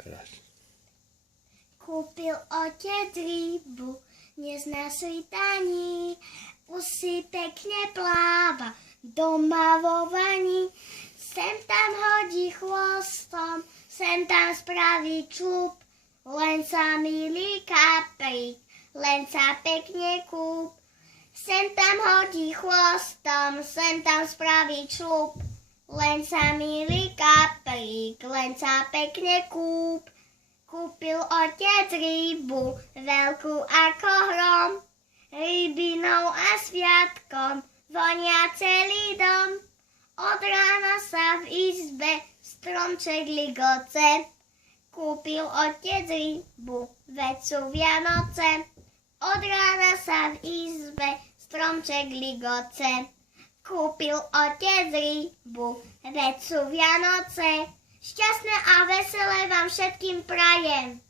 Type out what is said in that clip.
teraz. Kúpil otec rybu, dnes na svitaní, už si pekne pláva, doma vo vani. Sem tam hodí chvostom, sem tam spraví čup, len sa milý kaprík, len sa pekne kúp. Sem tam hodí chvostom, sem tam spraví čup, len sa milý kaprík, len sa pekne kúp. Kúpil otec rybu, veľkú ako hrom, rybinou a sviatkom vonia celý dom. Od rána sa v izbe stromček ligoce, kúpil otec rybu, veď sú Vianoce. Od rána sa v izbe stromček ligoce, kúpil otec rybu, veď sú Vianoce. Šťastné a veselé vám všetkým prajem.